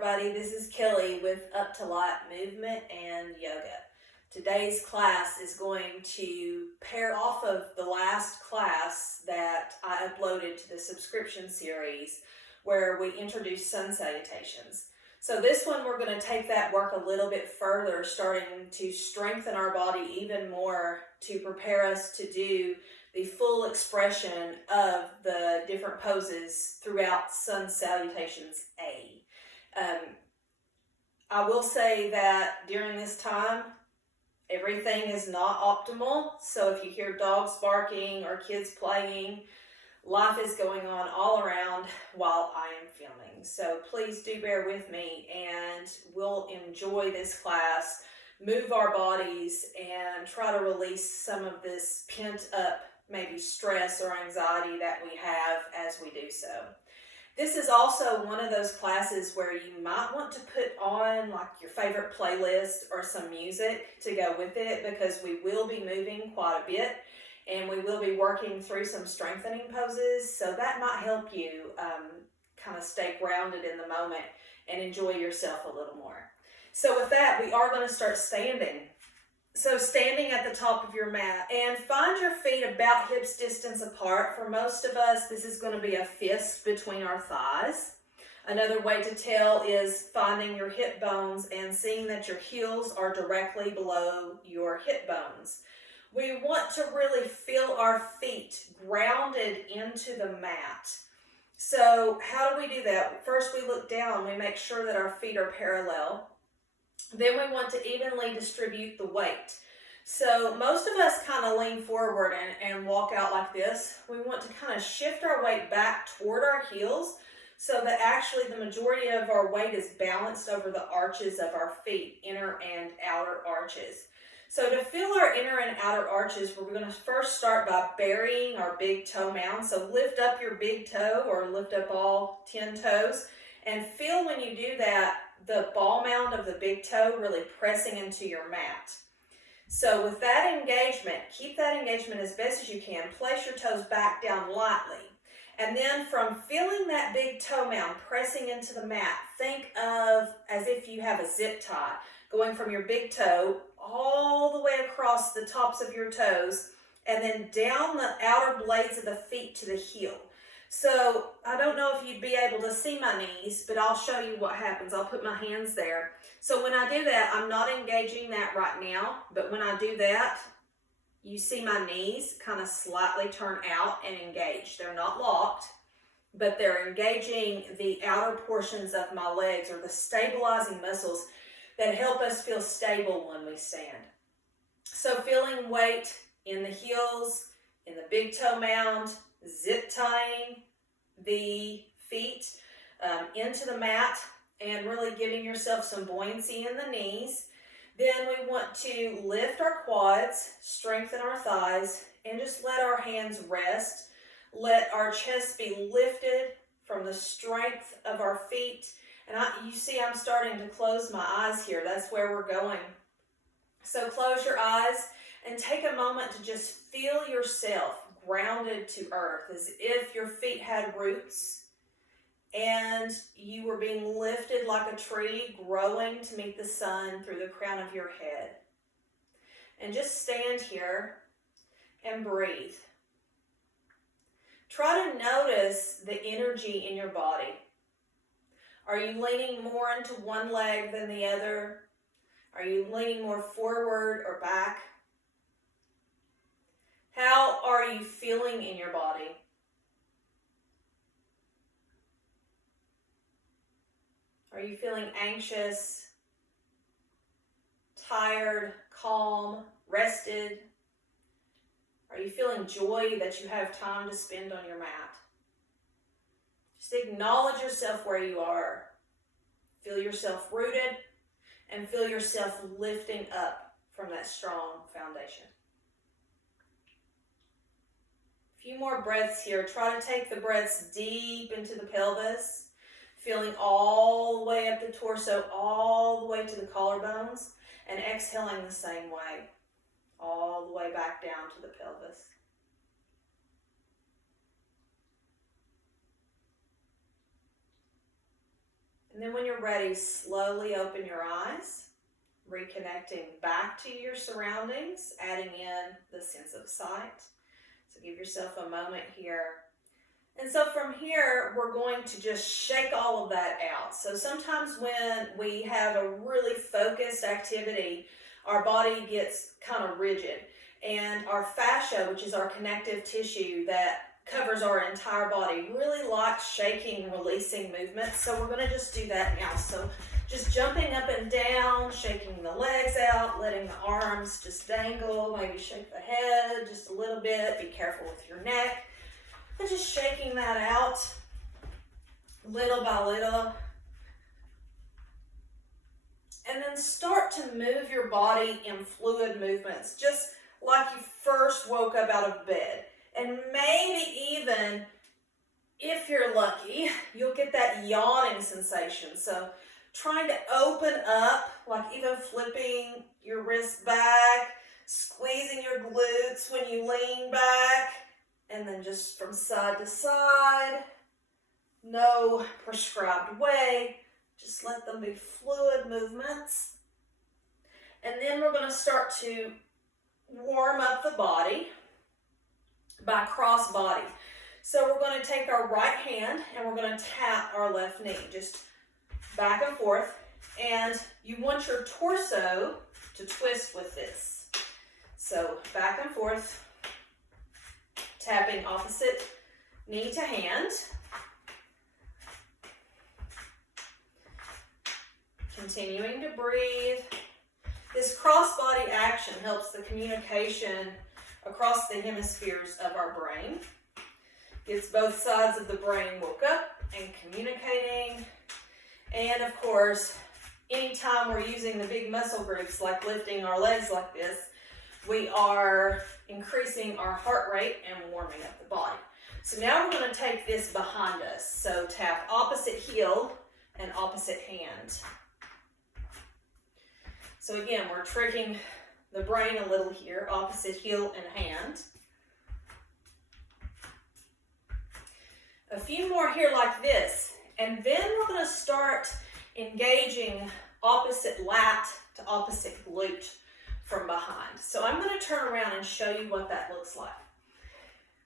everybody, this is Kelly with Up to Light Movement and Yoga. Today's class is going to pair off of the last class that I uploaded to the subscription series where we introduced sun salutations. So this one we're going to take that work a little bit further, starting to strengthen our body even more to prepare us to do the full expression of the different poses throughout Sun Salutations A. I will say that during this time, everything is not optimal. So if you hear dogs barking or kids playing, life is going on all around while I am filming. So please do bear with me and we'll enjoy this class, move our bodies, and try to release some of this pent up maybe stress or anxiety that we have as we do so. This is also one of those classes where you might want to put on like your favorite playlist or some music to go with it, because we will be moving quite a bit and we will be working through some strengthening poses. So that might help you kind of stay grounded in the moment and enjoy yourself a little more. So with that, we are going to start standing. So standing at the top of your mat, and find your feet about hips distance apart. For most of us, this is going to be a fist between our thighs. Another way to tell is finding your hip bones and seeing that your heels are directly below your hip bones. We want to really feel our feet grounded into the mat. So how do we do that? First, we look down. We make sure that our feet are parallel. Then we want to evenly distribute the weight. So most of us kind of lean forward and walk out like this. We want to kind of shift our weight back toward our heels so that actually the majority of our weight is balanced over the arches of our feet, inner and outer arches. So to feel our inner and outer arches, we're going to first start by burying our big toe mound. So lift up your big toe or lift up all 10 toes and feel when you do that, the ball mound of the big toe really pressing into your mat. So with that engagement, keep that engagement as best as you can. Place your toes back down lightly. And then from feeling that big toe mound pressing into the mat, think of as if you have a zip tie going from your big toe all the way across the tops of your toes and then down the outer blades of the feet to the heel. So I don't know if you'd be able to see my knees, but I'll show you what happens. I'll put my hands there. So when I do that, I'm not engaging that right now, but when I do that, you see my knees kind of slightly turn out and engage. They're not locked, but they're engaging the outer portions of my legs or the stabilizing muscles that help us feel stable when we stand. So feeling weight in the heels, in the big toe mound, zip tying the feet into the mat and really giving yourself some buoyancy in the knees. Then we want to lift our quads, strengthen our thighs, and just let our hands rest. Let our chest be lifted from the strength of our feet. And you see I'm starting to close my eyes here. That's where we're going. So close your eyes and take a moment to just feel yourself grounded to earth, as if your feet had roots and you were being lifted like a tree growing to meet the sun through the crown of your head. And just stand here and breathe. Try to notice the energy in your body. Are you leaning more into one leg than the other? Are you leaning more forward or back? How are you feeling in your body? Are you feeling anxious, tired, calm, rested? Are you feeling joy that you have time to spend on your mat? Just acknowledge yourself where you are. Feel yourself rooted and feel yourself lifting up from that strong foundation. Few more breaths here. Try to take the breaths deep into the pelvis, feeling all the way up the torso, all the way to the collarbones, and exhaling the same way, all the way back down to the pelvis. And then when you're ready, slowly open your eyes, reconnecting back to your surroundings, adding in the sense of sight. So give yourself a moment here. And so from here, we're going to just shake all of that out. So sometimes when we have a really focused activity, our body gets kind of rigid. And our fascia, which is our connective tissue that covers our entire body, really likes shaking and releasing movements. So we're going to just do that now. So just jumping up and down, shaking the legs out, letting the arms just dangle, maybe shake the head just a little bit. Be careful with your neck. And just shaking that out little by little. And then start to move your body in fluid movements, just like you first woke up out of bed. And maybe even, if you're lucky, you'll get that yawning sensation. So trying to open up, like even flipping your wrist back, squeezing your glutes when you lean back, and then just from side to side, no prescribed way, just let them be fluid movements. And then we're going to start to warm up the body by cross body. So we're going to take our right hand and we're going to tap our left knee, just back and forth. And you want your torso to twist with this. So back and forth, tapping opposite knee to hand. Continuing to breathe. This cross-body action helps the communication across the hemispheres of our brain. Gets both sides of the brain woke up and communicating. And of course, anytime we're using the big muscle groups like lifting our legs like this, we are increasing our heart rate and warming up the body. So now we're going to take this behind us. So tap opposite heel and opposite hand. So again, we're tricking the brain a little here, opposite heel and hand. A few more here like this. And then we're going to start engaging opposite lat to opposite glute from behind. So I'm going to turn around and show you what that looks like.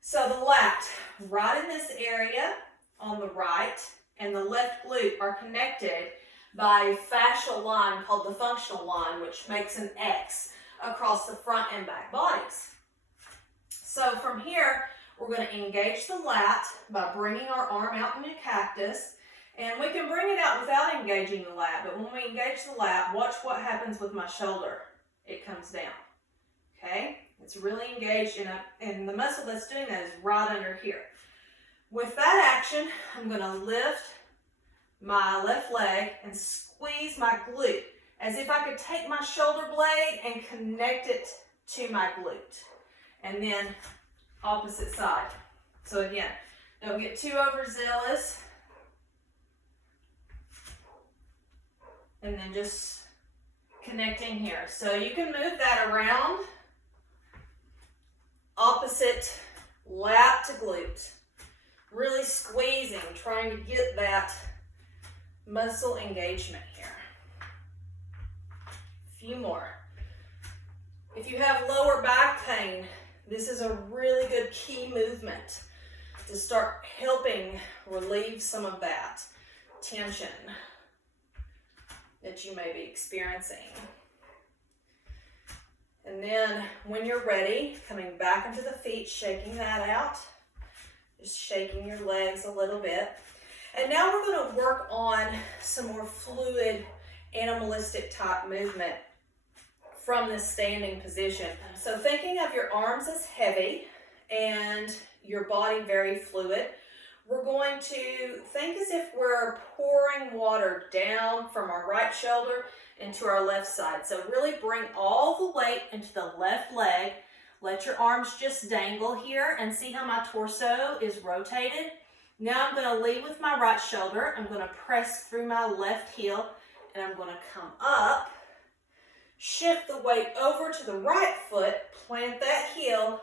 So the lat, right in this area on the right, and the left glute are connected by a fascial line called the functional line, which makes an X across the front and back bodies. So from here, we're going to engage the lat by bringing our arm out in a cactus. And we can bring it out without engaging the lat, but when we engage the lat, watch what happens with my shoulder. It comes down, okay? It's really engaged, and the muscle that's doing that is right under here. With that action, I'm going to lift my left leg and squeeze my glute as if I could take my shoulder blade and connect it to my glute. And then opposite side. So again, don't get too overzealous. And then just connecting here. So you can move that around. Opposite lat to glute. Really squeezing, trying to get that muscle engagement here. A few more. If you have lower back pain, this is a really good key movement to start helping relieve some of that tension that you may be experiencing. And then when you're ready, coming back into the feet, shaking that out, just shaking your legs a little bit. And now we're going to work on some more fluid animalistic type movement from this standing position. So thinking of your arms as heavy and your body very fluid, we're going to think as if we're pouring water down from our right shoulder into our left side. So really bring all the weight into the left leg. Let your arms just dangle here and see how my torso is rotated. Now I'm going to lead with my right shoulder. I'm going to press through my left heel and I'm going to come up, shift the weight over to the right foot, plant that heel,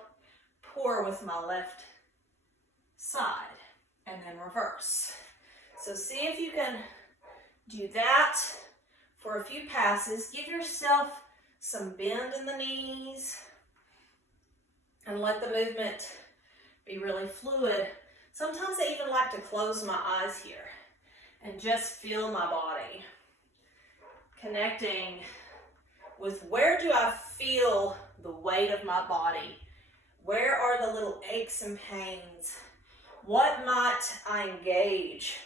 pour with my left side, and then reverse. So see if you can Do that for a few passes. Give yourself some bend in the knees and let the movement be really fluid. Sometimes I even like to close my eyes here and just feel my body. Connecting with where do I feel the weight of my body? Where are the little aches and pains? What might I engage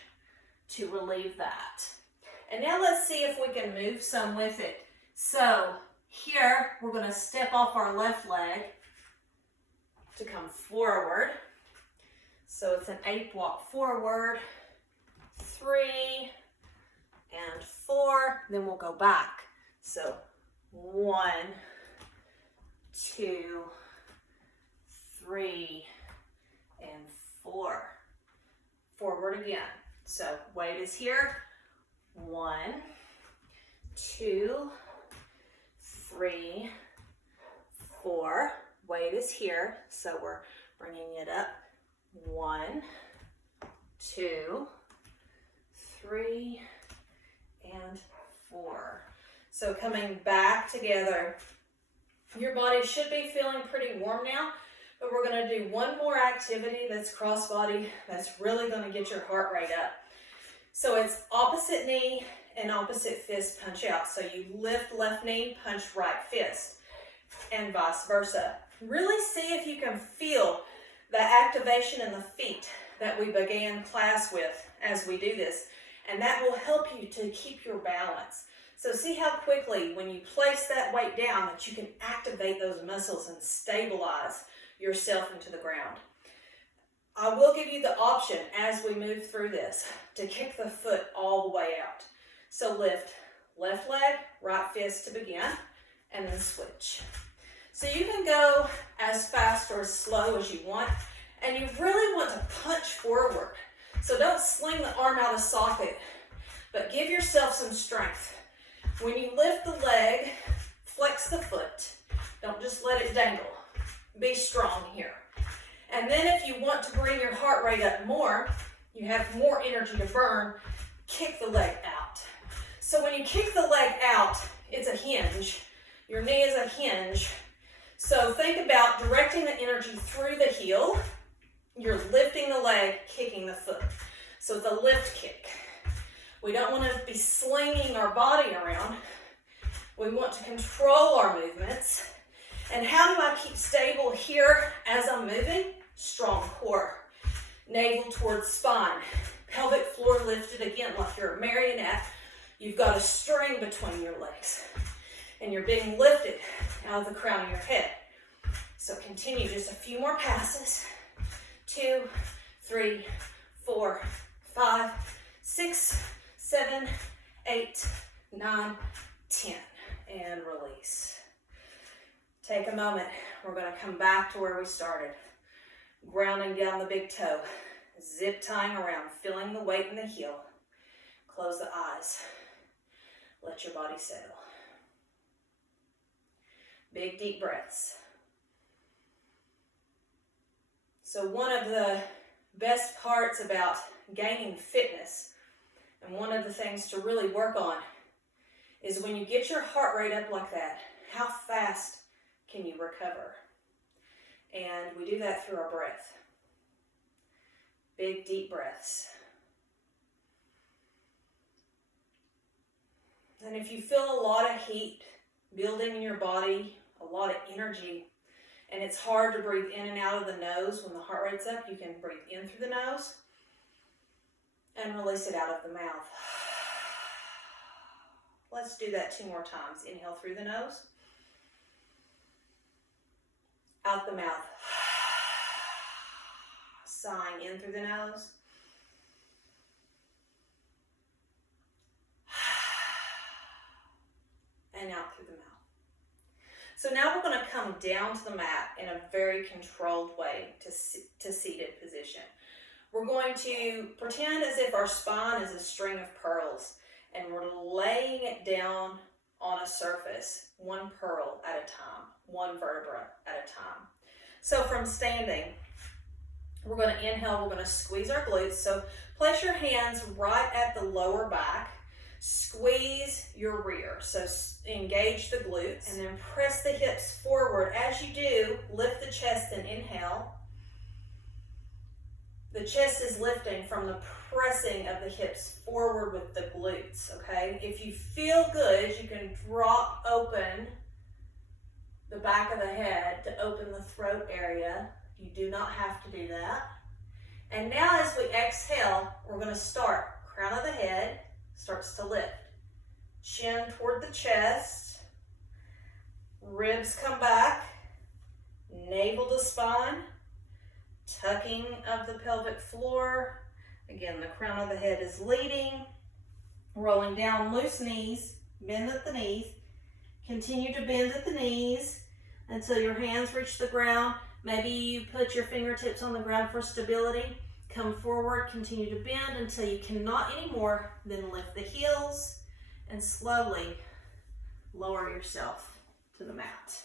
to relieve that? And now let's see if we can move some with it. So here we're going to step off our left leg to come forward. So it's an 8 walk forward, 3 and 4, then we'll go back. So 1, 2, 3, and 4. Forward again. So weight is here. 1, 2, 3, 4. Weight is here. So we're bringing it up. 1, 2, 3, and 4. So coming back together. Your body should be feeling pretty warm now, but we're going to do one more activity that's cross body that's really going to get your heart rate up. So it's opposite knee and opposite fist punch out. So you lift left knee, punch right fist, and vice versa. Really see if you can feel the activation in the feet that we began class with as we do this, and that will help you to keep your balance. So see how quickly when you place that weight down that you can activate those muscles and stabilize yourself into the ground. I will give you the option as we move through this to kick the foot all the way out. So lift left leg, right fist to begin, and then switch. So you can go as fast or as slow as you want, and you really want to punch forward. So don't sling the arm out of socket, but give yourself some strength. When you lift the leg, flex the foot. Don't just let it dangle. Be strong here. And then if you want to bring your heart rate up more, you have more energy to burn, kick the leg out. So when you kick the leg out, it's a hinge. Your knee is a hinge. So think about directing the energy through the heel. You're lifting the leg, kicking the foot. So it's a lift kick. We don't want to be slinging our body around. We want to control our movements. And how do I keep stable here as I'm moving? Strong core. Navel towards spine. Pelvic floor lifted again like you're a marionette. You've got a string between your legs. And you're being lifted out of the crown of your head. So continue just a few more passes. 2, 3, 4, 5, 6, 7, 8, 9, 10. And release. Take a moment. We're going to come back to where we started. Grounding down the big toe. Zip tying around, feeling the weight in the heel. Close the eyes. Let your body settle. Big deep breaths. So one of the best parts about gaining fitness, and one of the things to really work on, is when you get your heart rate up like that, how fast can you recover? And we do that through our breath. Big deep breaths. And if you feel a lot of heat building in your body, a lot of energy, and it's hard to breathe in and out of the nose when the heart rate's up, you can breathe in through the nose and release it out of the mouth. Let's do that 2 more times. Inhale through the nose, out the mouth. Sighing in through the nose. And out through the mouth. So now we're going to come down to the mat in a very controlled way to seated position. We're going to pretend as if our spine is a string of pearls, and we're laying it down on a surface, one pearl at a time, one vertebra at a time. So from standing, we're going to inhale, we're going to squeeze our glutes. So place your hands right at the lower back. Squeeze your rear, so engage the glutes, and then press the hips forward. As you do, lift the chest and inhale. The chest is lifting from the pressing of the hips forward with the glutes, okay? If you feel good, you can drop open the back of the head to open the throat area. You do not have to do that. And now as we exhale, we're going to start. Crown of the head starts to lift. Chin toward the chest. Ribs come back. Navel to spine. Tucking of the pelvic floor. Again, the crown of the head is leading. Rolling down, loose knees. Bend at the knees. Continue to bend at the knees until your hands reach the ground. Maybe you put your fingertips on the ground for stability. Come forward, continue to bend until you cannot anymore. Then lift the heels and slowly lower yourself to the mat.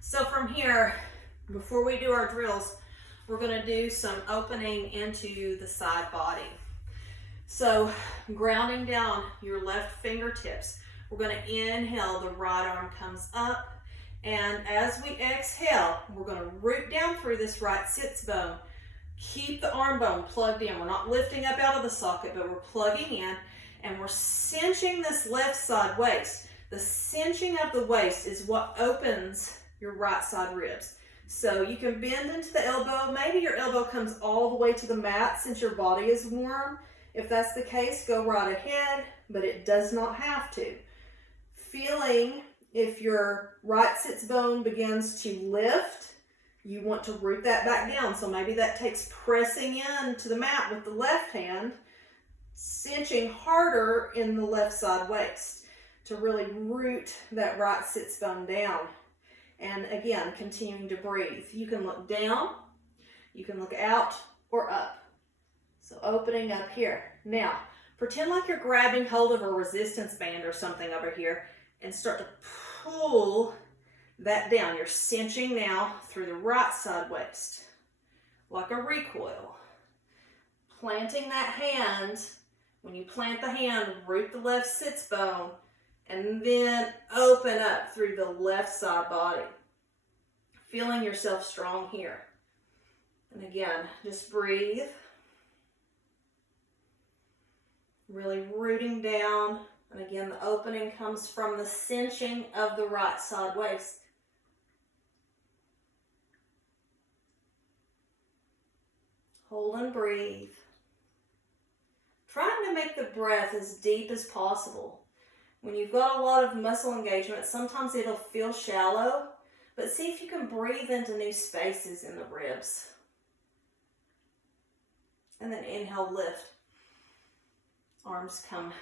So from here, before we do our drills, we're going to do some opening into the side body. So grounding down your left fingertips, we're going to inhale, the right arm comes up. And as we exhale, we're going to root down through this right sits bone. Keep the arm bone plugged in. We're not lifting up out of the socket, but we're plugging in. And we're cinching this left side waist. The cinching of the waist is what opens your right side ribs. So you can bend into the elbow. Maybe your elbow comes all the way to the mat since your body is warm. If that's the case, go right ahead, but it does not have to. Feeling if your right sits bone begins to lift, you want to root that back down. So maybe that takes pressing in to the mat with the left hand, cinching harder in the left side waist to really root that right sits bone down. And again, continuing to breathe. You can look down, you can look out or up. So opening up here. Now, pretend like you're grabbing hold of a resistance band or something over here and start to pull that down. You're cinching now through the right side waist, like a recoil. Planting that hand, when you plant the hand, root the left sits bone, and then open up through the left side body. Feeling yourself strong here. And again, just breathe. Really rooting down. And again, the opening comes from the cinching of the right side waist. Hold and breathe. Trying to make the breath as deep as possible. When you've got a lot of muscle engagement, sometimes it'll feel shallow, but see if you can breathe into new spaces in the ribs. And then inhale, lift. Arms come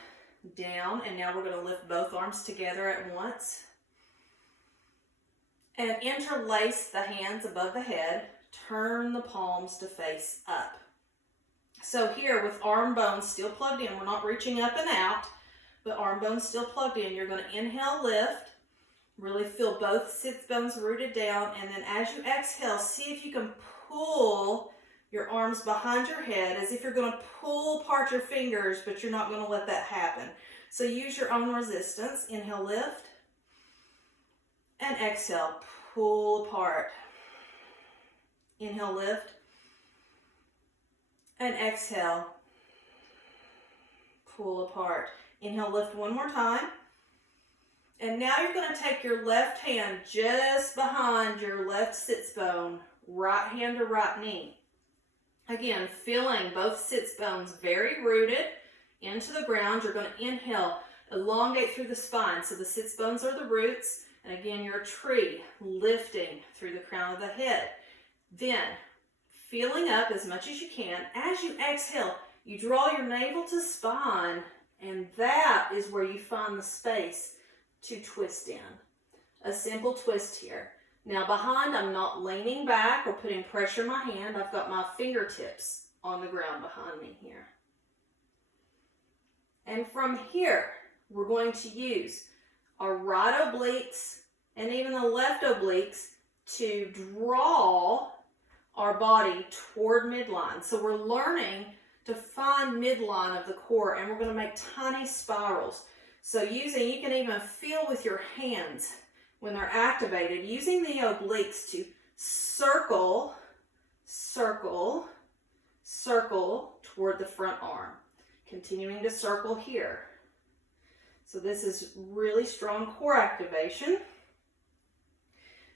down, and now we're going to lift both arms together at once. And interlace the hands above the head. Turn the palms to face up. So here, with arm bones still plugged in, we're not reaching up and out, but arm bones still plugged in. You're going to inhale, lift. Really feel both sits bones rooted down, and then as you exhale, see if you can pull your arms behind your head as if you're going to pull apart your fingers, but you're not going to let that happen. So use your own resistance. Inhale, lift, and exhale, pull apart. Inhale, lift, and exhale, pull apart. Inhale, lift one more time. And now you're going to take your left hand just behind your left sits bone, right hand to right knee. Again, feeling both sits bones very rooted into the ground. You're going to inhale, elongate through the spine. So the sits bones are the roots. And again, you're a tree lifting through the crown of the head. Then, feeling up as much as you can. As you exhale, you draw your navel to spine, and that is where you find the space to twist in. A simple twist here. Now behind, I'm not leaning back or putting pressure in my hand. I've got my fingertips on the ground behind me here. And from here, we're going to use our right obliques and even the left obliques to draw our body toward midline. So we're learning to find midline of the core, and we're going to make tiny spirals. So you can even feel with your hands when they're activated, using the obliques to circle, circle, circle toward the front arm. Continuing to circle here. So this is really strong core activation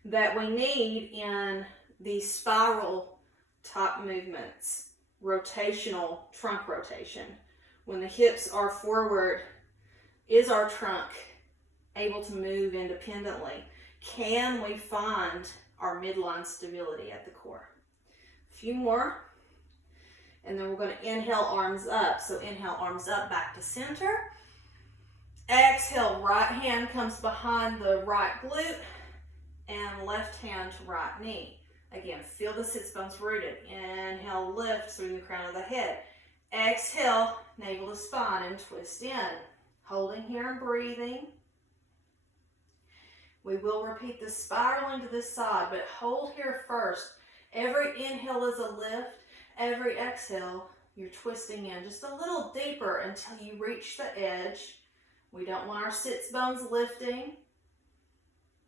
that we need in these spiral type movements. Rotational trunk rotation. When the hips are forward, is our trunk able to move independently? Can we find our midline stability at the core? A few more. And then we're going to inhale, arms up. So inhale, arms up, back to center. Exhale, right hand comes behind the right glute and left hand to right knee. Again, feel the sits bones rooted. Inhale, lift through the crown of the head. Exhale, navel to spine and twist in. Holding here and breathing. We will repeat the spiraling to this side, but hold here first. Every inhale is a lift. Every exhale, you're twisting in just a little deeper until you reach the edge. We don't want our sits bones lifting.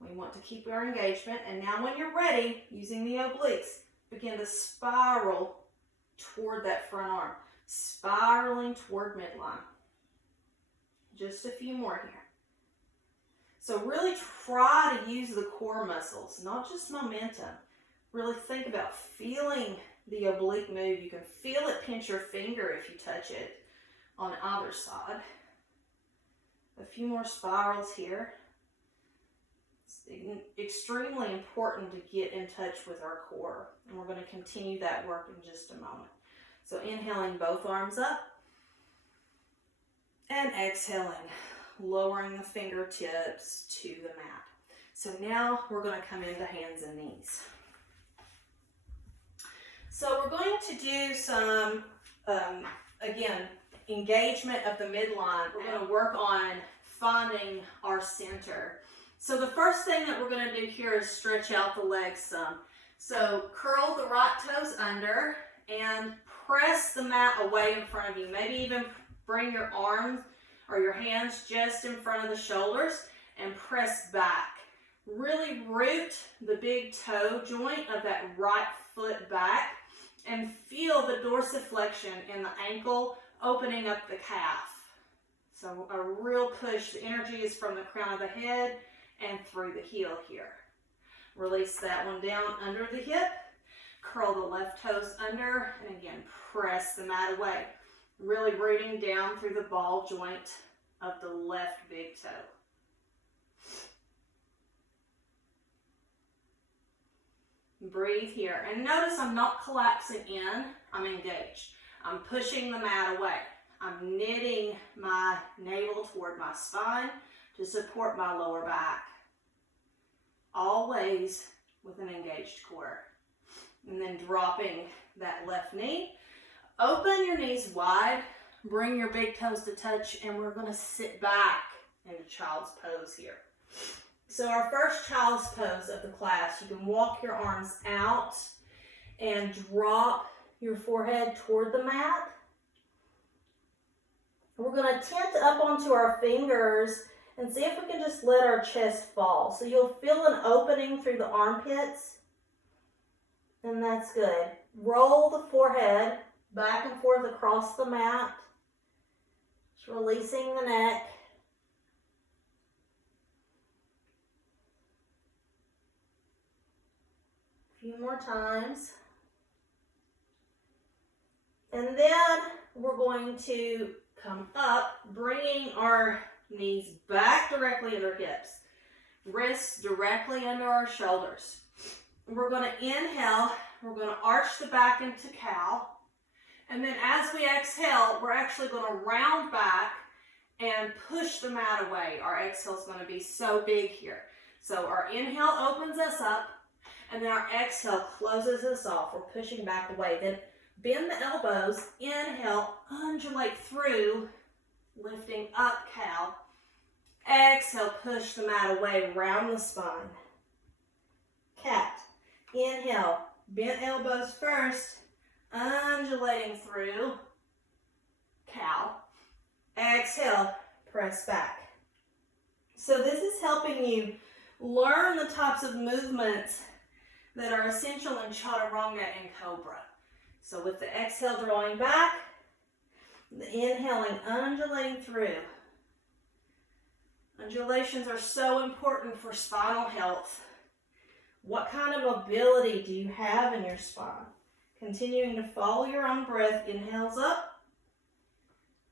We want to keep our engagement. And now when you're ready, using the obliques, begin to spiral toward that front arm. Spiraling toward midline. Just a few more here. So really try to use the core muscles, not just momentum. Really think about feeling the oblique move. You can feel it pinch your finger if you touch it on either side. A few more spirals here. It's extremely important to get in touch with our core, and we're going to continue that work in just a moment. So inhaling both arms up and exhaling, lowering the fingertips to the mat. So now we're going to come into hands and knees. So we're going to do some, again, engagement of the midline. We're going to work on finding our center. So the first thing that we're going to do here is stretch out the legs some. So curl the right toes under and press the mat away in front of you. Maybe even bring your arms or your hands just in front of the shoulders and press back. Really root the big toe joint of that right foot back and feel the dorsiflexion in the ankle opening up the calf. So a real push. The energy is from the crown of the head and through the heel here. Release that one down under the hip. Curl the left toes under and again press the mat away. Really rooting down through the ball joint of the left big toe. Breathe here. And notice I'm not collapsing in, I'm engaged. I'm pushing the mat away. I'm knitting my navel toward my spine to support my lower back. Always with an engaged core. And then dropping that left knee. Open your knees wide. Bring your big toes to touch, and we're going to sit back into child's pose here. So our first child's pose of the class, you can walk your arms out and drop your forehead toward the mat. We're going to tent up onto our fingers and see if we can just let our chest fall. So you'll feel an opening through the armpits, and that's good. Roll the forehead back and forth across the mat, just releasing the neck. A few more times. And then we're going to come up, bringing our knees back directly under hips, wrists directly under our shoulders. We're going to inhale, we're going to arch the back into cow, and then as we exhale, we're actually going to round back and push the mat away. Our exhale is going to be so big here. So our inhale opens us up, and then our exhale closes us off. We're pushing back away. Then bend the elbows, inhale, undulate through, lifting up cow. Exhale, push the mat away, round the spine. Cat. Inhale, bent elbows first, undulating through, cow. Exhale, press back. So this is helping you learn the types of movements that are essential in chaturanga and cobra. So with the exhale drawing back, the inhaling, undulating through. Undulations are so important for spinal health. What kind of mobility do you have in your spine? Continuing to follow your own breath, inhales up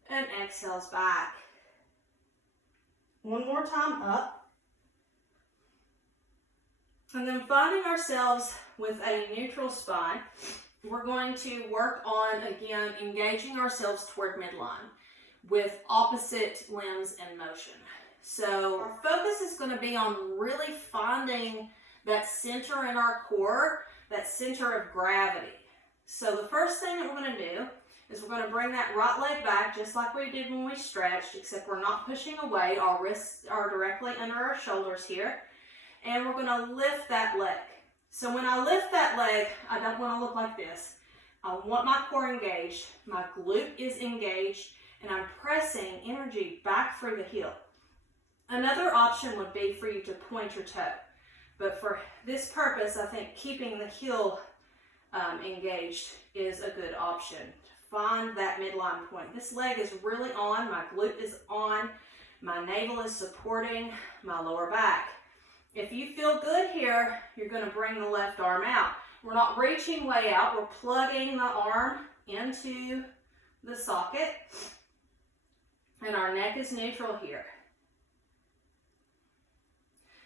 and exhales back. One more time up. And then finding ourselves with a neutral spine, we're going to work on, again, engaging ourselves toward midline with opposite limbs in motion. So our focus is going to be on really finding that center in our core, that center of gravity. So the first thing that we're going to do is we're going to bring that right leg back just like we did when we stretched, except we're not pushing away. Our wrists are directly under our shoulders here. And we're going to lift that leg. So when I lift that leg, I don't want to look like this. I want my core engaged, my glute is engaged, and I'm pressing energy back through the heel. Another option would be for you to point your toe. But for this purpose, I think keeping the heel engaged is a good option. Find that midline point. This leg is really on, my glute is on, my navel is supporting my lower back. If you feel good here, you're going to bring the left arm out. We're not reaching way out, we're plugging the arm into the socket, and our neck is neutral here.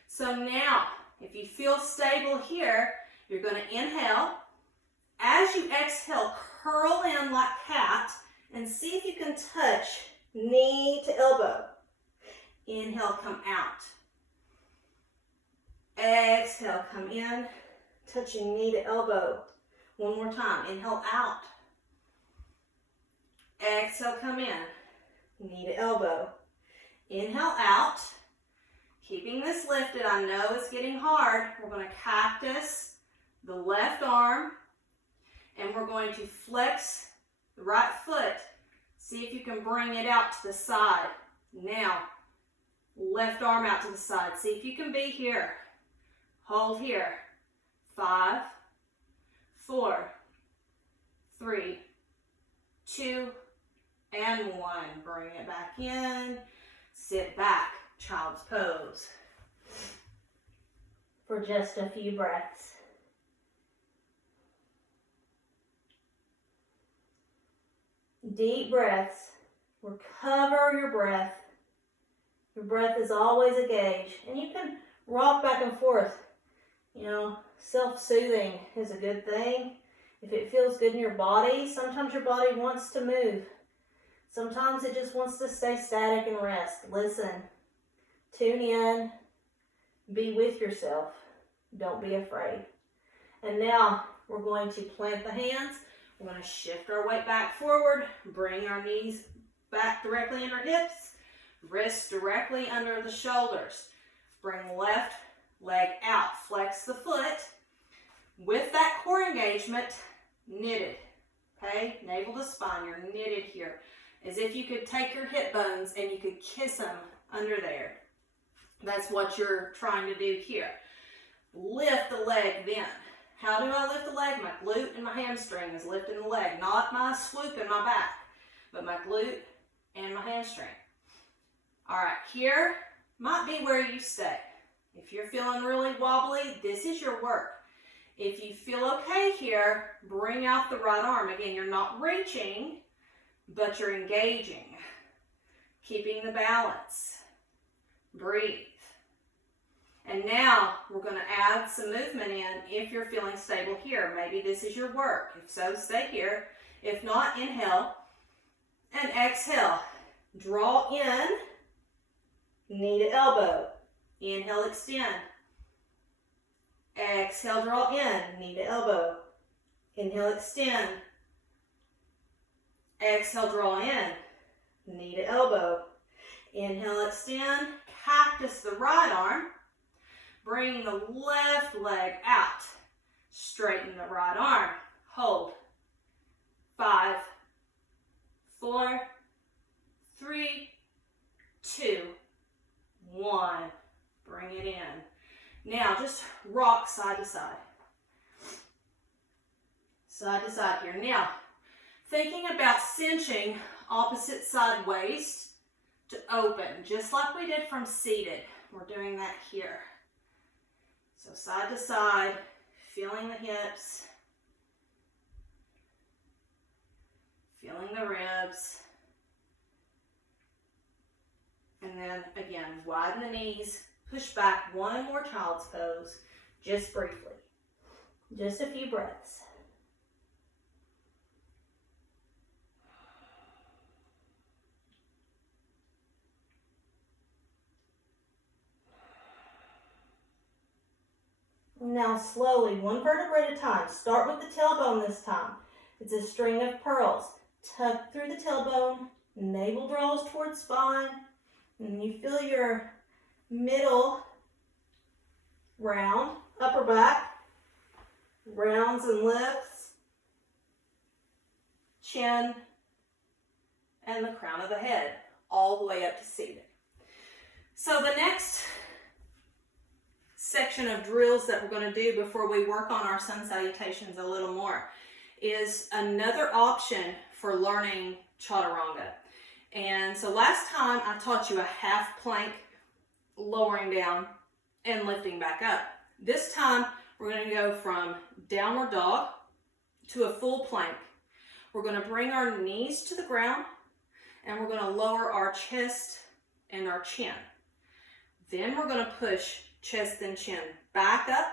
So now, if you feel stable here, you're going to inhale. As you exhale, curl in like cat and see if you can touch knee to elbow. Inhale, come out. Exhale, come in, touching knee to elbow. One more time. Inhale, out. Exhale, come in, knee to elbow. Inhale, out. Keeping this lifted, I know it's getting hard. We're going to cactus the left arm, and we're going to flex the right foot. See if you can bring it out to the side. Now, left arm out to the side. See if you can be here. Hold here. 5, 4, 3, 2, and 1. Bring it back in. Sit back. Child's pose for just a few breaths. Deep breaths. Recover your breath. Your breath is always a gauge, and you can rock back and forth. You know, self-soothing is a good thing. If it feels good in your body, sometimes your body wants to move. Sometimes it just wants to stay static and rest. Listen. Tune in, be with yourself, don't be afraid. And now we're going to plant the hands, we're going to shift our weight back forward, bring our knees back directly under hips, wrists directly under the shoulders. Bring left leg out, flex the foot. With that core engagement, knitted, okay? Navel to spine, you're knitted here. As if you could take your hip bones and you could kiss them under there. That's what you're trying to do here. Lift the leg then. How do I lift the leg? My glute and my hamstring is lifting the leg, not my swoop in my back, but my glute and my hamstring. All right, here might be where you stay. If you're feeling really wobbly, this is your work. If you feel okay here, bring out the right arm. Again, you're not reaching, but you're engaging, keeping the balance. Breathe. And now we're going to add some movement in if you're feeling stable here. Maybe this is your work. If so, stay here. If not, inhale and exhale. Draw in, knee to elbow. Inhale, extend. Exhale, draw in, knee to elbow. Inhale, extend. Exhale, draw in, knee to elbow. Inhale, extend. Cactus the right arm. Bring the left leg out. Straighten the right arm. Hold. 5, 4, 3, 2, 1. Bring it in. Now just rock side to side. Side to side here. Now, thinking about cinching opposite side waist to open, just like we did from seated. We're doing that here. So side to side, feeling the hips, feeling the ribs. And then again, widen the knees, push back one more child's pose, just briefly. Just a few breaths. Now slowly, one vertebra at a time. Start with the tailbone this time. It's a string of pearls. Tuck through the tailbone, navel draws towards spine, and you feel your middle round, upper back, rounds and lifts, chin, and the crown of the head, all the way up to seated. So the next section of drills that we're going to do before we work on our sun salutations a little more is another option for learning chaturanga. And so last time I taught you a half plank, lowering down and lifting back up. This time we're going to go from downward dog to a full plank. We're going to bring our knees to the ground and we're going to lower our chest and our chin. Then we're going to push chest and chin back up.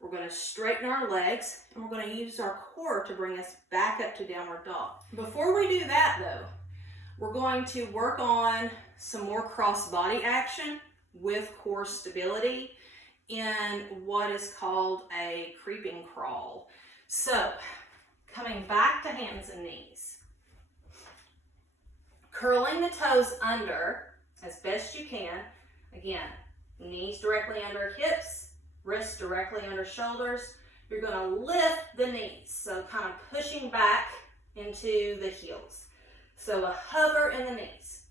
We're going to straighten our legs and we're going to use our core to bring us back up to downward dog. Before we do that though, we're going to work on some more cross body action with core stability in what is called a creeping crawl. So coming back to hands and knees, curling the toes under as best you can. Again, knees directly under hips, wrists directly under shoulders. You're going to lift the knees, so kind of pushing back into the heels. So a hover in the knees.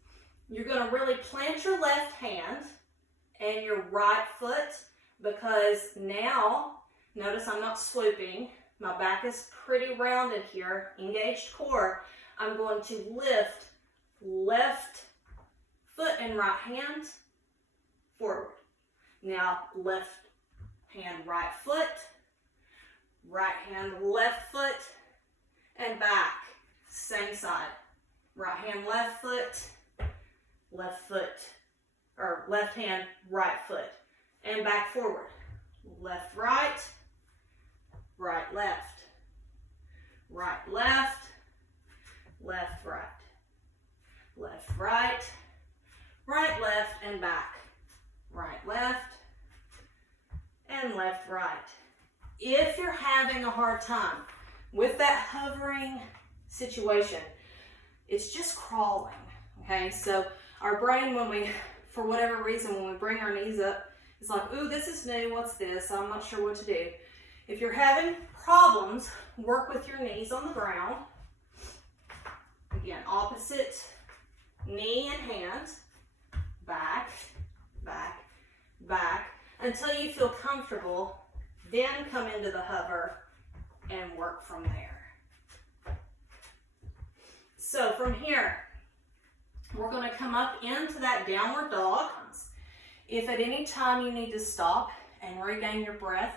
You're going to really plant your left hand and your right foot, because now, notice I'm not swooping. My back is pretty rounded here, engaged core. I'm going to lift left foot and right hand forward. Now left hand, right foot, right hand, left foot, and back. Same side. Right hand, left foot, or left hand, right foot, and back forward. Left, right, right, left, right, left, left, right, left, right, right, left, and back. Right, left, and left, right. If you're having a hard time with that hovering situation, it's just crawling, okay? So our brain, when we, for whatever reason, when we bring our knees up, it's like, ooh, this is new, what's this? I'm not sure what to do. If you're having problems, work with your knees on the ground. Again, opposite knee and hand, back, back, back, until you feel comfortable. Then come into the hover and work from there. So from here, we're going to come up into that downward dog. If at any time you need to stop and regain your breath,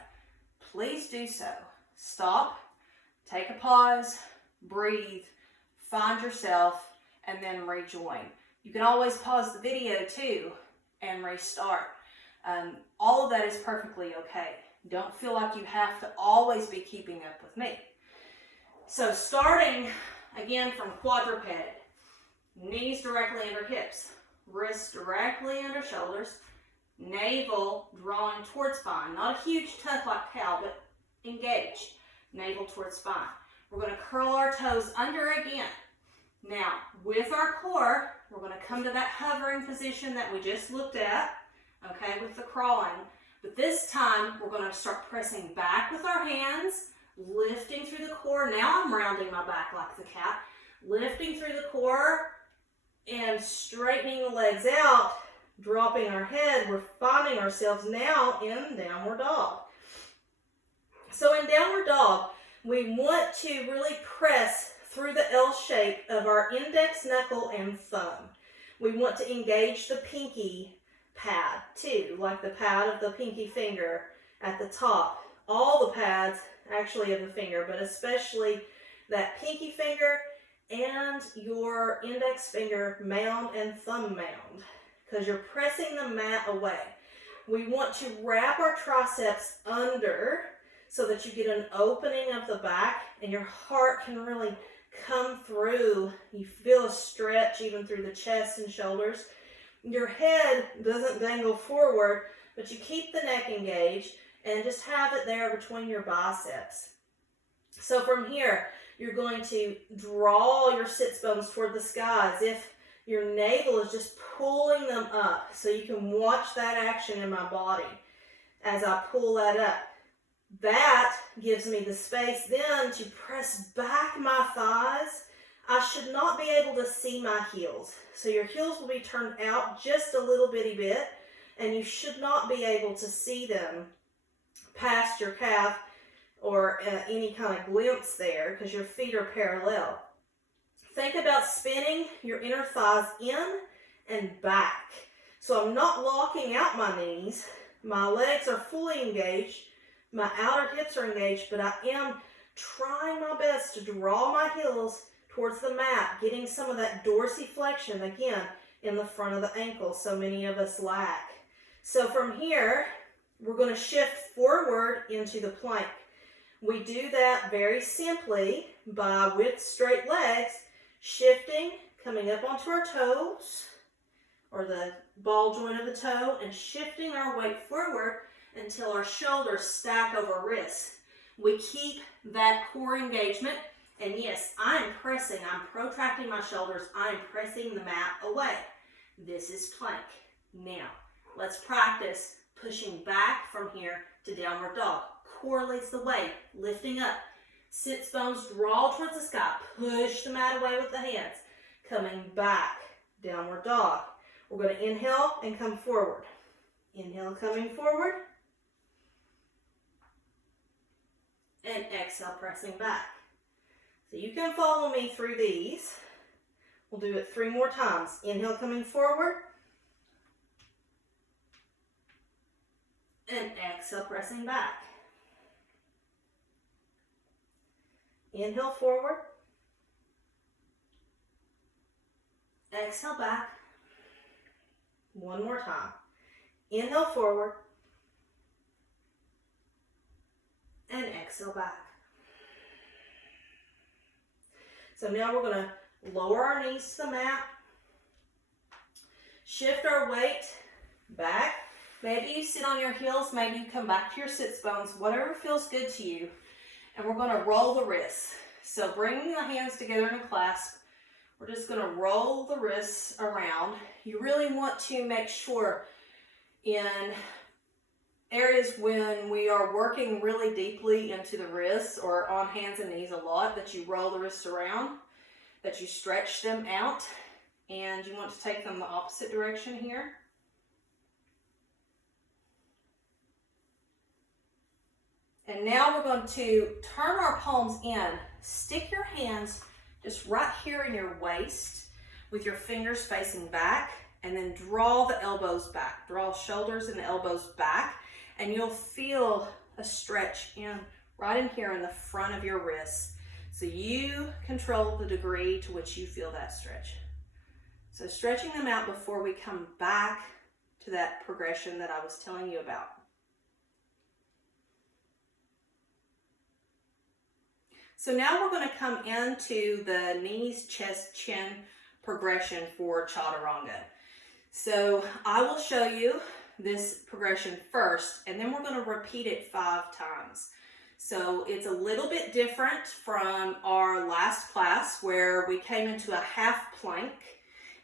please do so. Stop, take a pause, breathe, find yourself, and then rejoin. You can always pause the video too and restart. All of that is perfectly okay. Don't feel like you have to always be keeping up with me. So starting again from quadruped, knees directly under hips, wrists directly under shoulders, navel drawing towards spine. Not a huge tuck like cow, but engaged. Navel towards spine. We're going to curl our toes under again. Now, with our core, we're going to come to that hovering position that we just looked at, okay, with the crawling. But this time, we're going to start pressing back with our hands, lifting through the core. Now I'm rounding my back like the cat. Lifting through the core, And straightening the legs out, dropping our head, we're finding ourselves now in downward dog. So in downward dog, we want to really press through the L shape of our index, knuckle, and thumb. We want to engage the pinky pad too, like the pad of the pinky finger at the top. All the pads actually of the finger, but especially that pinky finger and your index finger mound and thumb mound, because you're pressing the mat away. We want to wrap our triceps under so that you get an opening of the back and your heart can really come through. You feel a stretch even through the chest and shoulders. Your head doesn't dangle forward, but you keep the neck engaged and just have it there between your biceps. So from here, you're going to draw your sits bones toward the sky as if your navel is just pulling them up. So you can watch that action in my body as I pull that up. That gives me the space then to press back my thighs. I should not be able to see my heels. So your heels will be turned out just a little bitty bit, and you should not be able to see them past your calf or any kind of glimpse there because your feet are parallel. Think about spinning your inner thighs in and back. So I'm not locking out my knees. My legs are fully engaged. My outer hips are engaged, but I am trying my best to draw my heels towards the mat, getting some of that dorsiflexion, again, in the front of the ankle, so many of us lack. So from here, we're going to shift forward into the plank. We do that very simply by, with straight legs, shifting, coming up onto our toes, or the ball joint of the toe, and shifting our weight forward until our shoulders stack over wrists. We keep that core engagement, and yes, I'm pressing, I'm protracting my shoulders, I'm pressing the mat away. This is plank. Now, let's practice pushing back from here to downward dog. Core leads the way, lifting up. Sits bones draw towards the sky. Push the mat away with the hands. Coming back, downward dog. We're going to inhale and come forward. Inhale, coming forward. And exhale, pressing back. So you can follow me through these. We'll do it 3 more times. Inhale, coming forward. And exhale, pressing back. Inhale, forward. Exhale, back. 1 more time. Inhale, forward. And exhale, back. So now we're going to lower our knees to the mat. Shift our weight back. Maybe you sit on your heels. Maybe you come back to your sits bones. Whatever feels good to you. And we're going to roll the wrists. So bringing the hands together in a clasp. We're just going to roll the wrists around. You really want to make sure in areas when we are working really deeply into the wrists or on hands and knees a lot, that you roll the wrists around, that you stretch them out, and you want to take them the opposite direction here. And now we're going to turn our palms in. Stick your hands just right here in your waist with your fingers facing back, and then draw the elbows back. Draw shoulders and elbows back, and you'll feel a stretch right in here in the front of your wrists. So you control the degree to which you feel that stretch. So stretching them out before we come back to that progression that I was telling you about. So now we're going to come into the knees, chest, chin progression for chaturanga. So I will show you this progression first, and then we're going to repeat it 5 times. So it's a little bit different from our last class where we came into a half plank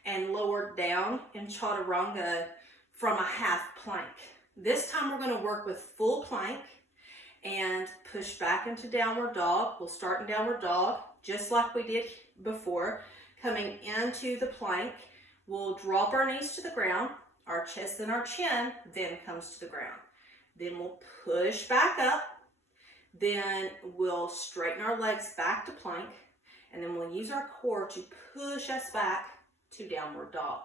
and lowered down in chaturanga from a half plank. This time we're going to work with full plank and push back into downward dog. We'll start in downward dog just like we did before, coming into the plank, We'll drop our knees to the ground. Our chest and our chin then comes to the ground. Then we'll push back up. Then we'll straighten our legs back to plank. And then we'll use our core to push us back to downward dog.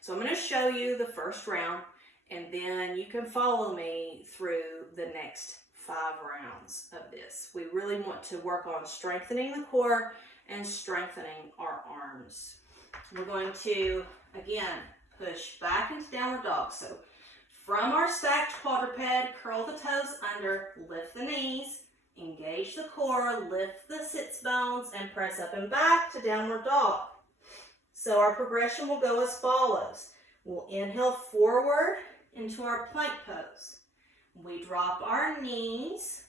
So I'm going to show you the first round, and then you can follow me through the next 5 rounds of this. We really want to work on strengthening the core and strengthening our arms. We're going to, again, push back into downward dog. So from our stacked quadruped, curl the toes under, lift the knees, engage the core, lift the sits bones, and press up and back to downward dog. So our progression will go as follows. We'll inhale forward into our plank pose. We drop our knees,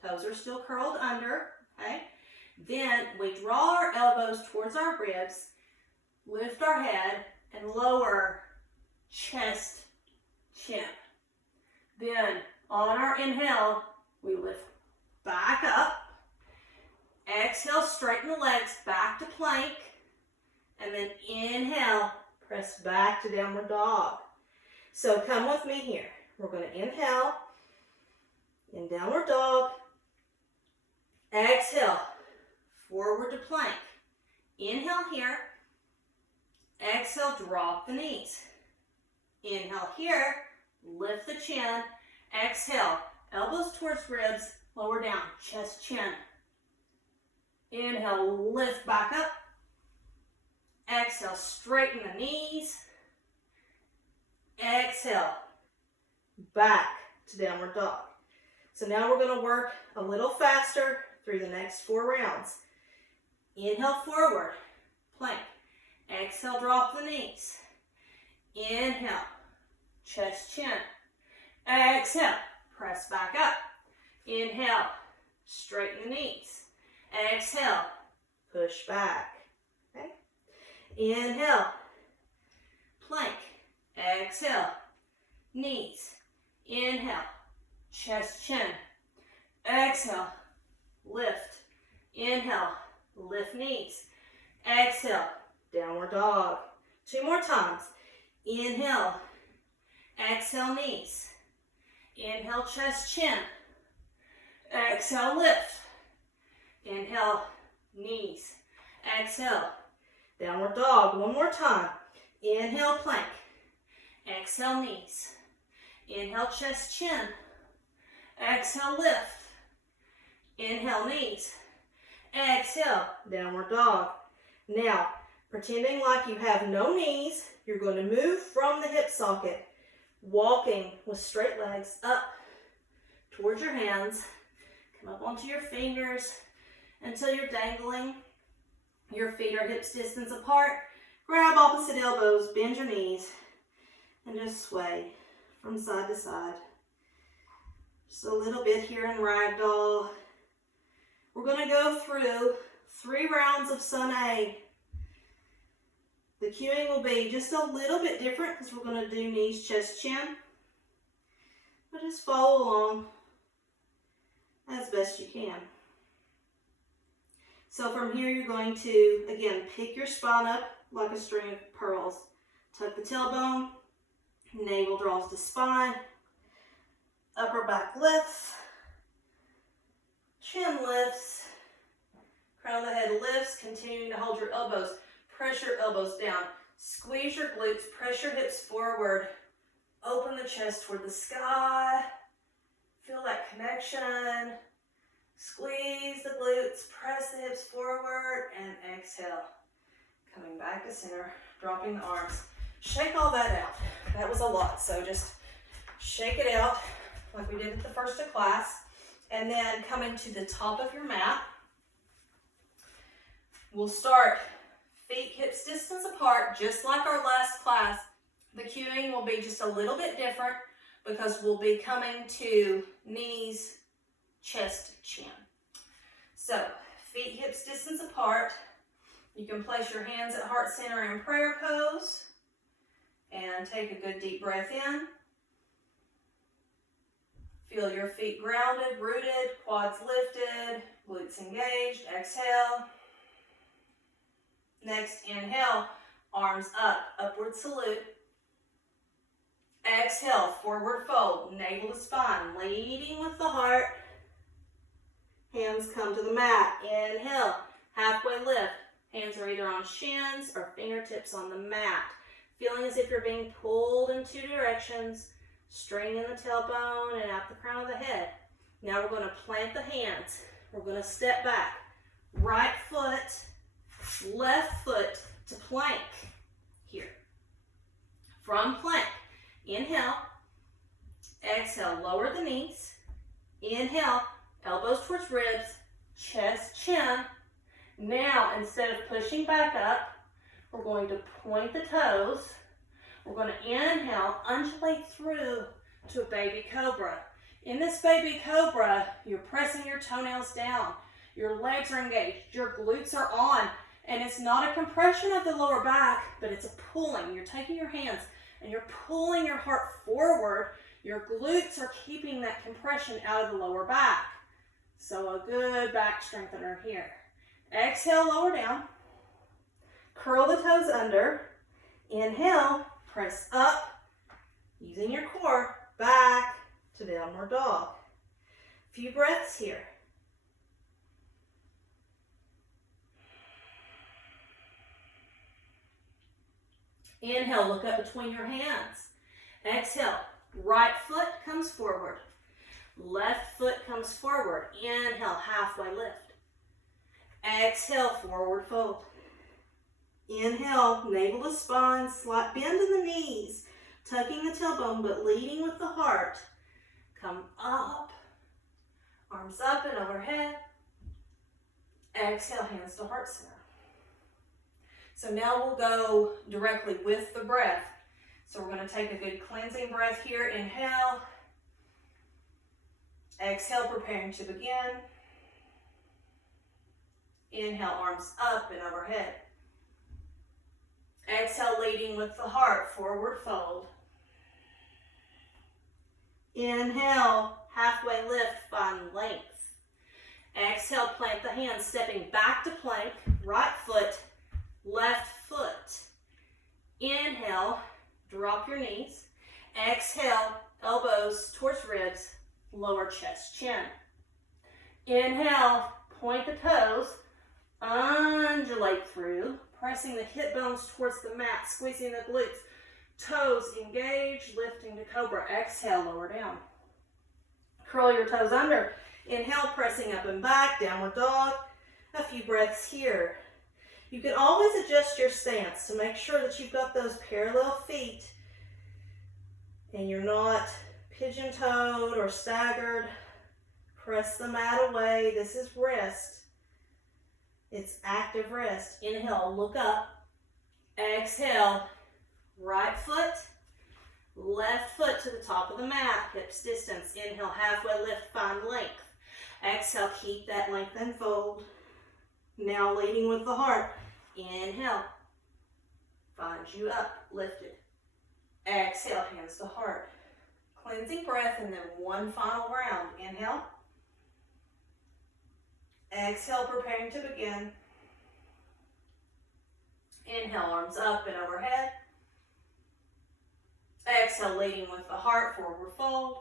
toes are still curled under, okay? Then we draw our elbows towards our ribs, lift our head, and lower chest, chin. Then on our inhale, we lift back up. Exhale, straighten the legs back to plank. And then inhale, press back to downward dog. So come with me here. We're going to inhale in downward dog. Exhale, forward to plank. Inhale here. Exhale, drop the knees. Inhale here, lift the chin. Exhale, elbows towards ribs, lower down, chest, chin. Inhale, lift back up. Exhale, straighten the knees. Exhale, back to downward dog. So now we're going to work a little faster through the next 4 rounds. Inhale forward, plank. Exhale, drop the knees. Inhale, chest, chin. Exhale, press back up. Inhale, straighten the knees. Exhale, push back. Okay? Inhale, plank. Exhale, knees. Inhale, chest, chin. Exhale, lift. Inhale, lift knees. Exhale, downward dog. 2 more times. Inhale, exhale, knees. Inhale, chest, chin. Exhale, lift. Inhale, knees. Exhale, downward dog. 1 more time. Inhale, plank. Exhale, knees. Inhale, chest, chin. Exhale, lift. Inhale, knees. Exhale, downward dog. Now, pretending like you have no knees, you're going to move from the hip socket, walking with straight legs up towards your hands. Come up onto your fingers until you're dangling. Your feet are hips distance apart. Grab opposite elbows, bend your knees, and just sway from side to side. Just a little bit here in ragdoll. We're going to go through 3 rounds of Sun A. The cueing will be just a little bit different because we're going to do knees, chest, chin. But just follow along as best you can. So from here you're going to, again, pick your spine up like a string of pearls. Tuck the tailbone, navel draws to spine, upper back lifts, chin lifts, crown of the head lifts, continuing to hold your elbows. Press your elbows down. Squeeze your glutes. Press your hips forward. Open the chest toward the sky. Feel that connection. Squeeze the glutes. Press the hips forward and exhale. Coming back to center. Dropping the arms. Shake all that out. That was a lot. So just shake it out like we did at the first of class. And then coming to the top of your mat. We'll start feet hips distance apart, just like our last class. The cueing will be just a little bit different because we'll be coming to knees, chest, chin. So, feet hips distance apart. You can place your hands at heart center in prayer pose and take a good deep breath in. Feel your feet grounded, rooted, quads lifted, glutes engaged. Exhale. Next, inhale, Arms up, upward salute. Exhale, forward fold, navel to spine, leading with the heart. Hands come to the mat. Inhale, halfway lift. Hands are either on shins or fingertips on the mat. Feeling as if you're being pulled in two directions, straightening the tailbone and out the crown of the head. Now we're going to plant the hands. We're going to step back. Right foot, left foot to plank here. From plank, inhale. Exhale, lower the knees. Inhale, elbows towards ribs, chest, chin. Now, instead of pushing back up, we're going to point the toes. We're going to inhale, undulate through to a baby cobra. In this baby cobra, you're pressing your toenails down. Your legs are engaged. Your glutes are on. And it's not a compression of the lower back, but it's a pulling. You're taking your hands and you're pulling your heart forward. Your glutes are keeping that compression out of the lower back. So a good back strengthener here. Exhale, lower down. Curl the toes under. Inhale, press up. Using your core, back to downward dog. Few breaths here. Inhale, look up between your hands. Exhale, right foot comes forward. Left foot comes forward. Inhale, halfway lift. Exhale, forward fold. Inhale, navel to spine, slight bend in the knees, tucking the tailbone but leading with the heart. Come up, arms up and overhead. Exhale, hands to heart center. So now we'll go directly with the breath. So we're going to take a good cleansing breath here. Inhale. Exhale, preparing to begin. Inhale, arms up and overhead. Exhale, leading with the heart, forward fold. Inhale, halfway lift, find length. Exhale, plant the hands, stepping back to plank, right foot, left foot. Inhale, drop your knees. Exhale, elbows towards ribs, lower chest, chin. Inhale, point the toes, undulate through, pressing the hip bones towards the mat, squeezing the glutes. Toes engaged, lifting to cobra. Exhale, lower down. Curl your toes under. Inhale, pressing up and back, downward dog. A few breaths here. You can always adjust your stance to make sure that you've got those parallel feet and you're not pigeon-toed or staggered. Press the mat away. This is rest. It's active rest. Inhale, look up. Exhale, right foot, left foot to the top of the mat, hips distance. Inhale, halfway lift, find length. Exhale, keep that length and fold. Now leading with the heart. Inhale, find you up, lifted. Exhale, hands to heart. Cleansing breath and then one final round. Inhale. Exhale, preparing to begin. Inhale, arms up and overhead. Exhale, leading with the heart, forward fold.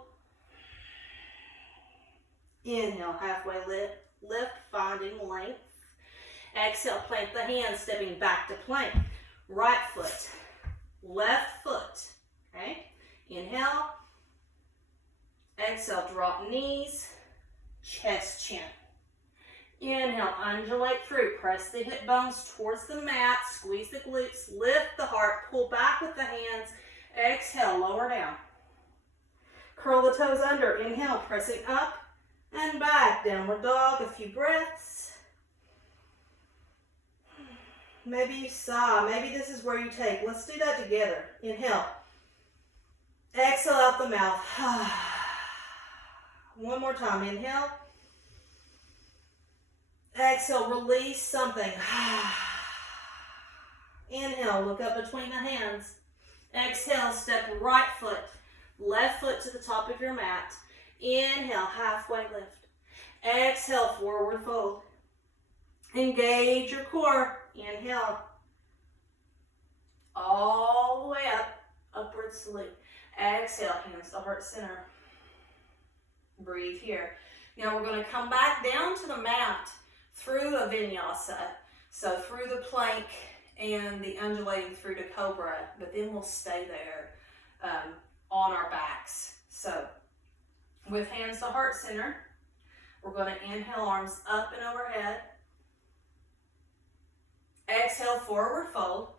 Inhale, halfway lift, finding length. Exhale, plant the hands, stepping back to plank. Right foot, left foot. Okay? Inhale. Exhale, drop knees, chest, chin. Inhale, undulate through. Press the hip bones towards the mat. Squeeze the glutes. Lift the heart. Pull back with the hands. Exhale, lower down. Curl the toes under. Inhale, pressing up and back. Downward dog. A few breaths. Maybe you sigh. Maybe this is where you take. Let's do that together. Inhale. Exhale out the mouth. One more time. Inhale. Exhale, release something. Inhale, look up between the hands. Exhale, step right foot, left foot to the top of your mat. Inhale, halfway lift. Exhale, forward fold. Engage your core. Inhale. all the way up, upward salute. Exhale, hands to heart center. Breathe here. Now we're going to come back down to the mat through a vinyasa. So through the plank and the undulating through to cobra, but then we'll stay there on our backs. So with hands to heart center, we're going to inhale, arms up and overhead. Exhale, forward fold.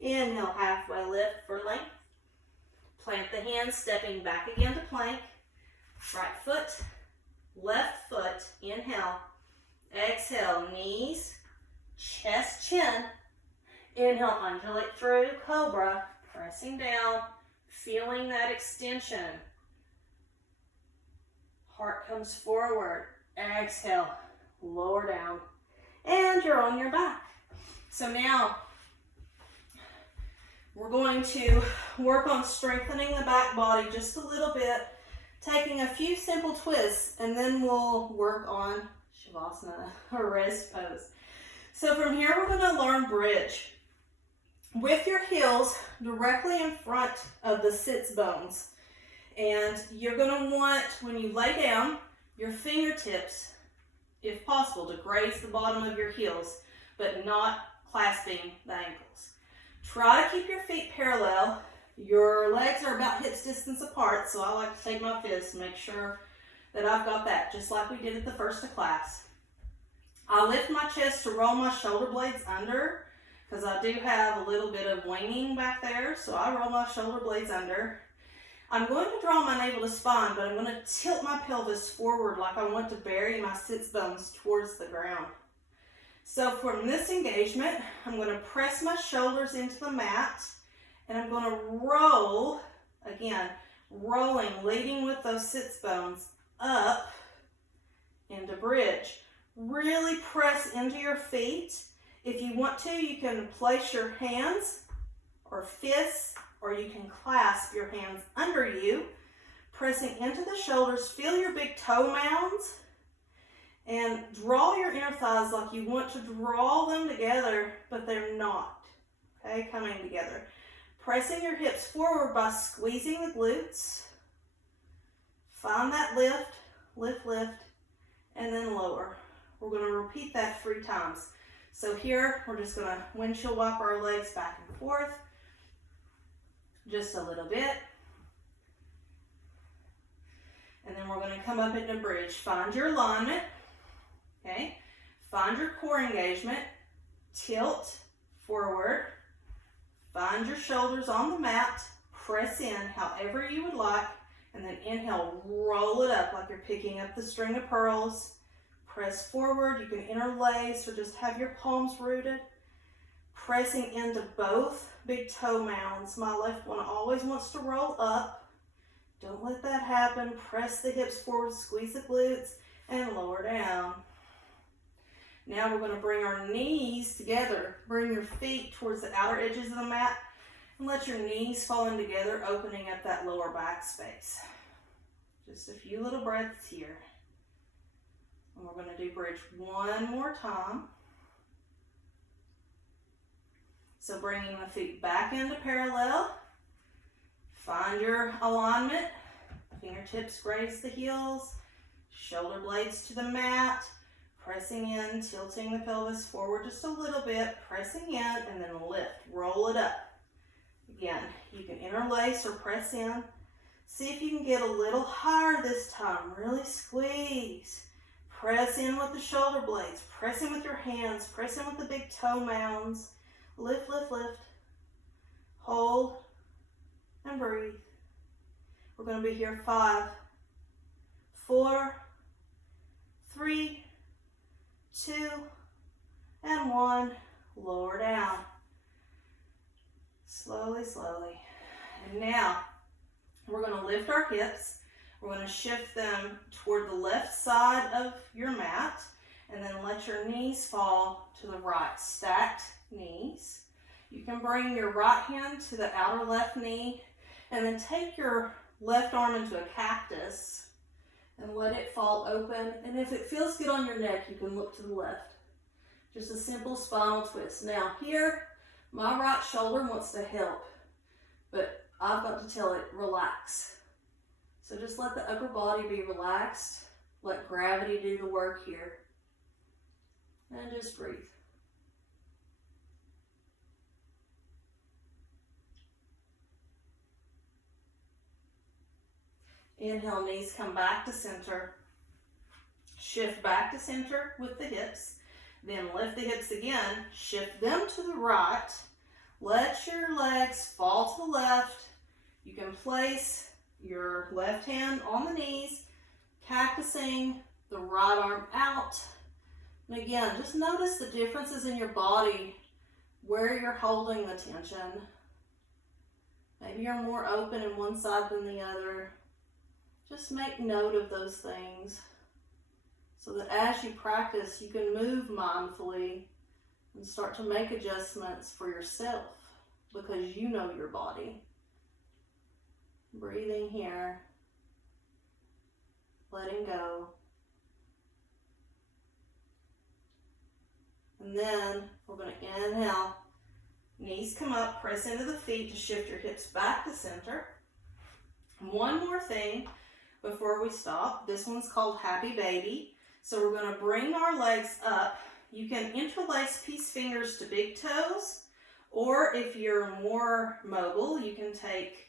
Inhale, halfway lift for length. Plant the hands, stepping back again to plank. Right foot, left foot, inhale. Exhale, knees, chest, chin. Inhale, undulate through, cobra, pressing down, feeling that extension. Heart comes forward. Exhale, lower down, and you're on your back. So now we're going to work on strengthening the back body just a little bit, taking a few simple twists, and then we'll work on Shavasana, or rest pose. So from here, we're going to learn bridge. With your heels directly in front of the sits bones. And you're going to want, when you lay down, your fingertips, if possible, to graze the bottom of your heels, but not clasping the ankles. Try to keep your feet parallel. Your legs are about hips distance apart, so I like to take my fists and make sure that I've got that, just like we did at the first of class. I lift my chest to roll my shoulder blades under, because I do have a little bit of winging back there, so I roll my shoulder blades under. I'm going to draw my navel to spine, but I'm going to tilt my pelvis forward like I want to bury my sits bones towards the ground. So from this engagement, I'm going to press my shoulders into the mat, and I'm going to roll, again, rolling, leading with those sits bones up into bridge. Really press into your feet. If you want to, you can place your hands or fists, or you can clasp your hands under you, pressing into the shoulders. Feel your big toe mounds, and draw your inner thighs like you want to draw them together, but they're not, okay, coming together. Pressing your hips forward by squeezing the glutes. Find that lift, lift, lift, and then lower. We're going to repeat that 3 times. So here, we're just going to windshield wipe our legs back and forth. Just a little bit. And then we're going to come up into bridge. Find your alignment. Okay. Find your core engagement. Tilt forward. Find your shoulders on the mat. Press in however you would like. And then inhale, roll it up like you're picking up the string of pearls. Press forward. You can interlace or just have your palms rooted. Pressing into both big toe mounds. My left one always wants to roll up. Don't let that happen. Press the hips forward, squeeze the glutes, and lower down. Now we're going to bring our knees together. Bring your feet towards the outer edges of the mat and let your knees fall in together, opening up that lower back space. Just a few little breaths here. And we're going to do bridge one more time. So bringing the feet back into parallel. Find your alignment. Fingertips graze the heels. Shoulder blades to the mat. Pressing in, tilting the pelvis forward just a little bit. Pressing in, and then lift. Roll it up. Again, you can interlace or press in. See if you can get a little higher this time. Really squeeze. Press in with the shoulder blades. Press in with your hands. Press in with the big toe mounds. Lift, lift, lift. Hold and breathe. We're going to be here 5, 4, 3, 2, and 1. Lower down. Slowly, slowly. And now we're going to lift our hips. We're going to shift them toward the left side of your mat, and then let your knees fall to the right. Stacked knees. You can bring your right hand to the outer left knee, and then take your left arm into a cactus and let it fall open. And if it feels good on your neck, you can look to the left. Just a simple spinal twist. Now here, my right shoulder wants to help, but I've got to tell it, relax. So just let the upper body be relaxed. Let gravity do the work here. And just breathe. Inhale, knees come back to center. Shift back to center with the hips. Then lift the hips again. Shift them to the right. Let your legs fall to the left. You can place your left hand on the knees, cactusing the right arm out. And again, just notice the differences in your body, where you're holding the tension. Maybe you're more open in one side than the other. Just make note of those things so that as you practice, you can move mindfully and start to make adjustments for yourself because you know your body. Breathing here, letting go. And then we're going to inhale, knees come up, press into the feet to shift your hips back to center. One more thing before we stop. This one's called Happy Baby. So we're going to bring our legs up. You can interlace peace fingers to big toes, or if you're more mobile, you can take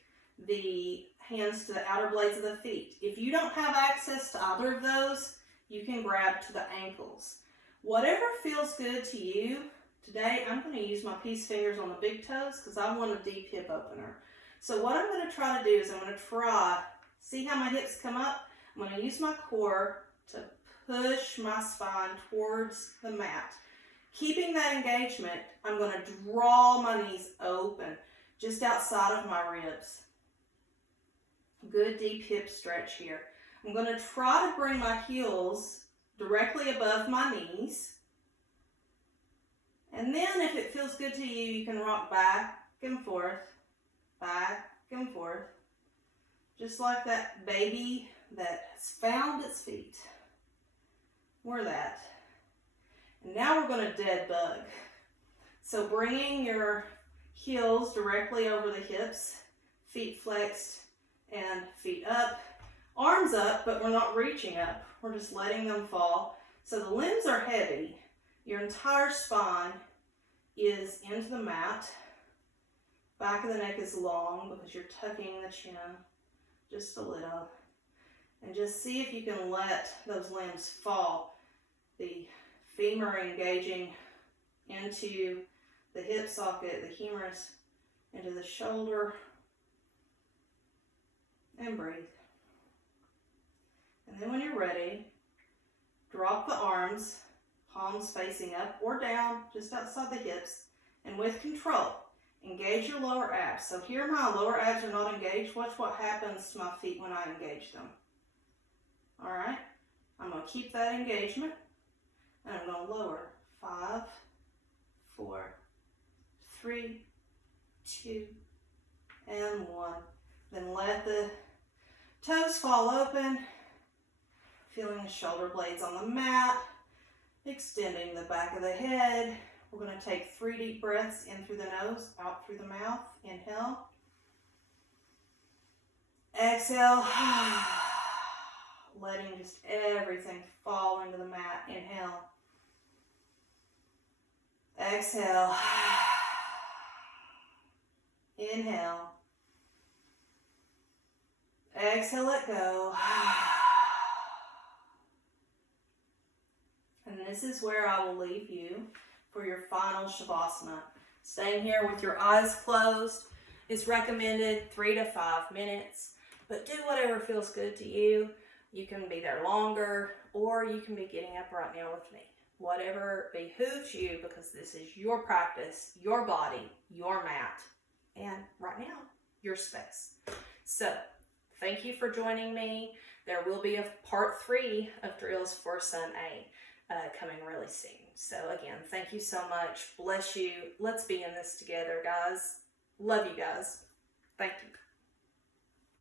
the hands to the outer blades of the feet. If you don't have access to either of those, you can grab to the ankles. Whatever feels good to you. Today I'm going to use my peace fingers on the big toes because I want a deep hip opener. So what I'm going to try to do is I'm going to try, see how my hips come up? I'm going to use my core to push my spine towards the mat. Keeping that engagement, I'm going to draw my knees open just outside of my ribs. Good deep hip stretch here. I'm going to try to bring my heels directly above my knees. And then if it feels good to you, you can rock back and forth, just like that baby that has found its feet. We're that. And now we're going to dead bug. So bringing your heels directly over the hips, feet flexed and feet up, arms up, but we're not reaching up. We're just letting them fall. So the limbs are heavy. Your entire spine is into the mat. Back of the neck is long because you're tucking the chin just a little. And just see if you can let those limbs fall. The femur engaging into the hip socket, the humerus into the shoulder. And breathe. And then when you're ready, drop the arms, palms facing up or down, just outside the hips, and with control, engage your lower abs. So here my lower abs are not engaged. Watch what happens to my feet when I engage them. All right, I'm going to keep that engagement, and I'm going to lower. 5, 4, 3, 2, and 1. Then let the toes fall open, feeling the shoulder blades on the mat, extending the back of the head. We're going to take 3 deep breaths in through the nose, out through the mouth. Inhale. Exhale. Letting just everything fall into the mat. Inhale. Exhale. Inhale. Exhale, let go. And this is where I will leave you for your final Shavasana. Staying here with your eyes closed is recommended 3 to 5 minutes, but do whatever feels good to you. You can be there longer, or you can be getting up right now with me. Whatever behooves you, because this is your practice, your body, your mat, and right now, your space. So, thank you for joining me. There will be a part 3 of drills for Sun A coming really soon. So again, thank you so much. Bless you. Let's be in this together, guys. Love you guys. Thank you.